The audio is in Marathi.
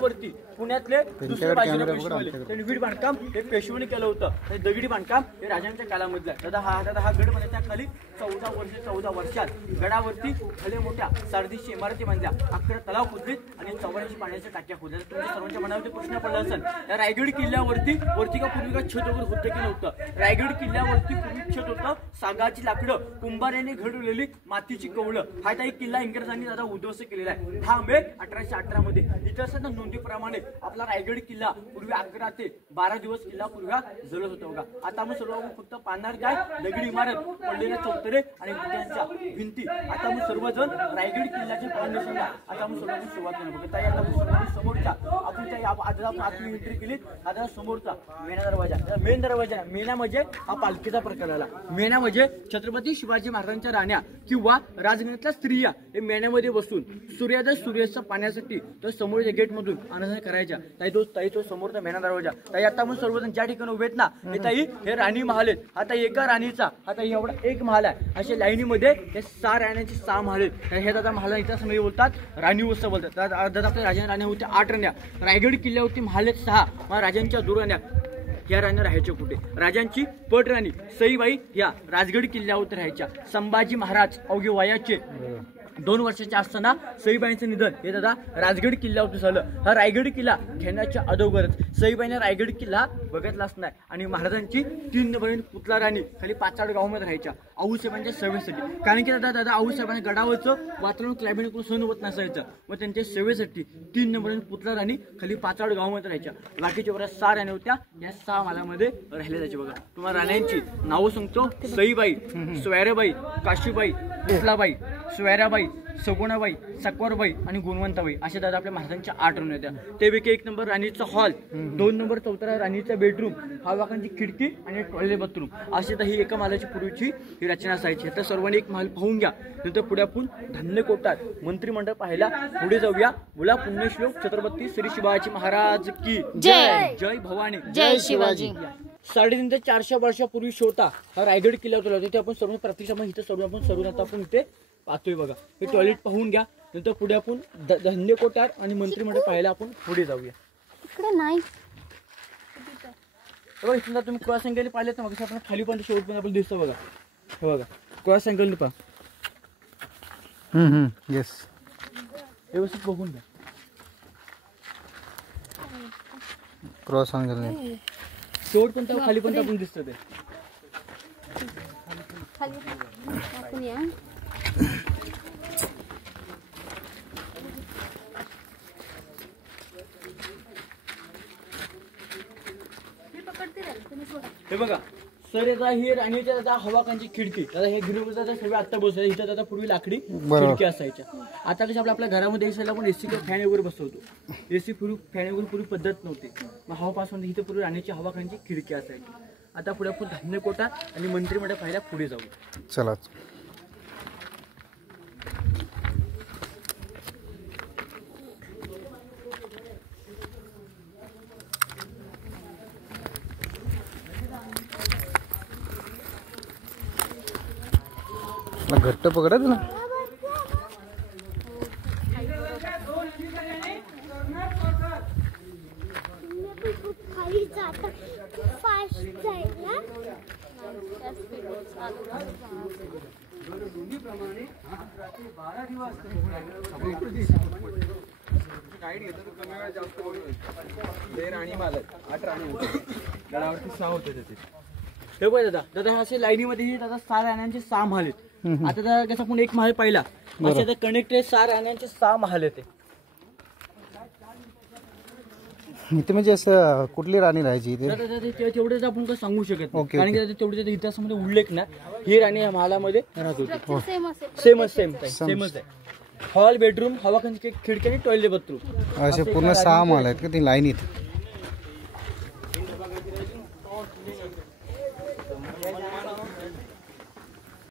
किल्ल्यावरती पुण्यातले दुसरे बाजीराव पेशवे त्यांनी वीट बांधकाम हे पेशवेने केलं होतं. हे दगडी बांधकाम हे राजांच्या काळामधलं. दादा हा गड म्हणजे त्या खाली 14 वर्षात गडावरती भले मोठ्या 350 इमारती बांधल्या, 11 तलाव खोदलीत आणि 84 पाण्याच्या टाक्या खोदल्या. तुमच्या सर्वांच्या मनावरती प्रश्न पडला असेल, या रायगड किल्ल्यावरती का पूर्वी का छत वगैरे होतं की नव्हतं? रायगड किल्ल्यावरती पूर्वी छत होतं, सागाची लाकडं, कुंभाराने घडवलेली मातीची कवळं. हा एक किल्ला इंग्रजांनी दादा उद्ध्वस्त केलेला आहे. हा मे 1818 मध्ये. इतिहासाच्या नोंदीप्रमाणे आपला रायगड किल्ला पूर्वी 11 ते 12 दिवस किल्ला पूर्वी जळत होता बघा. आता आपण सर्व फक्त पाहणार काय दगडी इमारत, पडलेले चौतरे आणि विटांच्या भिंती. आता आपण सर्वजण रायगड किल्ल्याच्या फाउंडेशनला आता आपण सर्वांनी सुरुवात केली बघा. ताई आता समोरचा आपण आज आपण आतली एंट्री केली. आता समोरचा मेना दरवाजा, मेन दरवाजा. मेना म्हणजे हा पालखीचा प्रकार आला. मेना म्हणजे छत्रपती शिवाजी महाराजांच्या राण्या किंवा राजघराण्यातल्या स्त्रिया हे मेण्यामध्ये बसून सूर्यास्त पाण्यासाठी तर समोरच्या गेट मधून आनंद करायच्या. ताई तो समोरचा मेना दरवाजा. ताई आता आपण सर्वजण ज्या ठिकाणी उभेत ना, हे ताई हे राणी महाल आहेत. आता एका राणीचा आता एवढा एक महाल आहे. अशा लाईनीमध्ये हे 6 राण्यांचे 6 महाल आहेत. हे दादा महाल इतिहासामध्ये बोलतात राणी उत्सव बोलतात. दादा आपल्या राजा राण्या होत्या 8 राण्या. रायगड किल्ल्यावरती महाल आहेत 6. मग राजांच्या दुराण्या या राण्या राहायच्या कुठे? राजांची पट राणी सईबाई या राजगड किल्ल्यावर राहायच्या. संभाजी महाराज अवघे वयाचे 2 वर्षाचे असताना सईबाईंचं निधन हे दादा राजगड किल्ल्यावर झालं. हा रायगड किल्ला घेण्याच्या अगोदरच सईबाईने रायगड किल्ला बघितलाच नाही. आणि महाराजांची 3 बहीण पुतला राणी खाली पाचाड गावामध्ये राहायच्या आऊसाहेबांच्या सेवेसाठी. कारण की दादा आऊसाहेबांच्या गडावरचं वातावरण क्लायमेट सहन होत नसायचं. मग त्यांच्या सेवेसाठी 3 बहीण पुतला राणी खाली पाचाड गावामध्ये राहायच्या. बाकीच्या बऱ्याच 6 राण्या होत्या. या 6 मालामध्ये राहिले जायचे बघा. तुम्हाला राण्यांची नावं सांगतो. सईबाई, स्वैराबाई, काशीबाई, पुतलाबाई, स्वैराबाई, सगुणाबाई, सकवारबाई आणि गुणवंताबाई अशा दादा आपल्या महाराजांच्या 8 राण्या होत्या. त्यापैकी 1 नंबर राणीचा हॉल, 2 नंबर चौथरा राणीचा बेडरूम, हवाखांची खिडकी आणि टॉयलेट बाथरूम अशी तर ही एका महालाची पूर्वीची ही रचना असायची. तर सर्वांनी एक महाल पाहून घ्या. नंतर पुढे आपण धान्य कोटात मंत्रिमंडळ पाहायला पुढे जाऊया. बोला पुण्यश्लोक छत्रपती श्री शिवाजी महाराज की जय. जय भवानी, जय शिवाजी. 350 ते 400 वर्षापूर्वी होता हा रायगड किल्ला होता. तिथे आपण सर्व प्रत्यक्ष इथे सर्व आता आपण इथे पाहतोय बघा. हे टॉयलेट पाहून घ्या. नंतर पुढे आपण धान्य कोठार आणि मंत्रिमंडळ पाहायला आपण पुढे जाऊया. इकडे नाही बघा. समजा तुम्ही क्रॉस अँगल पाहिले तर मग आपण खाली पण शेवट पण आपल्याला दिसतो बघा. हे बघा क्रॉस अँगल पहा. येस व्यवस्थित बघून घ्या. क्रॉस अँगल शेवट पण खाली पण आपण दिसतं ते. आपण या हे बघा सर आता ही राणीच्या दादा हवाखांची खिडकी. दादा हे गिरवचा सर्व आता बसले. इथं दादा पूर्वी लाकडी खिडकी असायच्या. आता कसं आपल्या घरामध्ये एसीला आपण एसी किंवा फॅन वगैरे बसवतो. एसी पूर्वी फॅन वगैरे पूर्वी पद्धत नव्हती. मग हवा पास म्हणजे इथं पूर्वी राणीची हवाखांची खिडकी असायची. आता पुढे आपण धान्य कोटा आणि मंत्रिमंडळ पाहायला पुढे जाऊ. चला घट्ट पकडत ना. गाईड घेतो तर कमी वेळा जास्त राणी मालक 8 राणी होते. गडावरती 6 होते त्याचे. हे बघ दादा असे लाईनीमध्ये दादा 6 राण्यांचे 6 महाल आहेत. आता दादा कसं आपण एक महाल पाहिला असे कनेक्टेड 6 राण्यांचे 6 महाल आहेत. इथे म्हणजे असं कुठली राणी राहायची तेवढेच आपण काय सांगू शकत नाही. कारण की तेवढे इतिहासामध्ये उल्लेख ना ही राणी या महालामध्ये राहत होती. सेमच आहे. हॉल, बेडरूम, हवाखांची खिडकी आणि टॉयलेट बाथरूम असे पूर्ण 6 महाल आहेत का ती लाईनीत.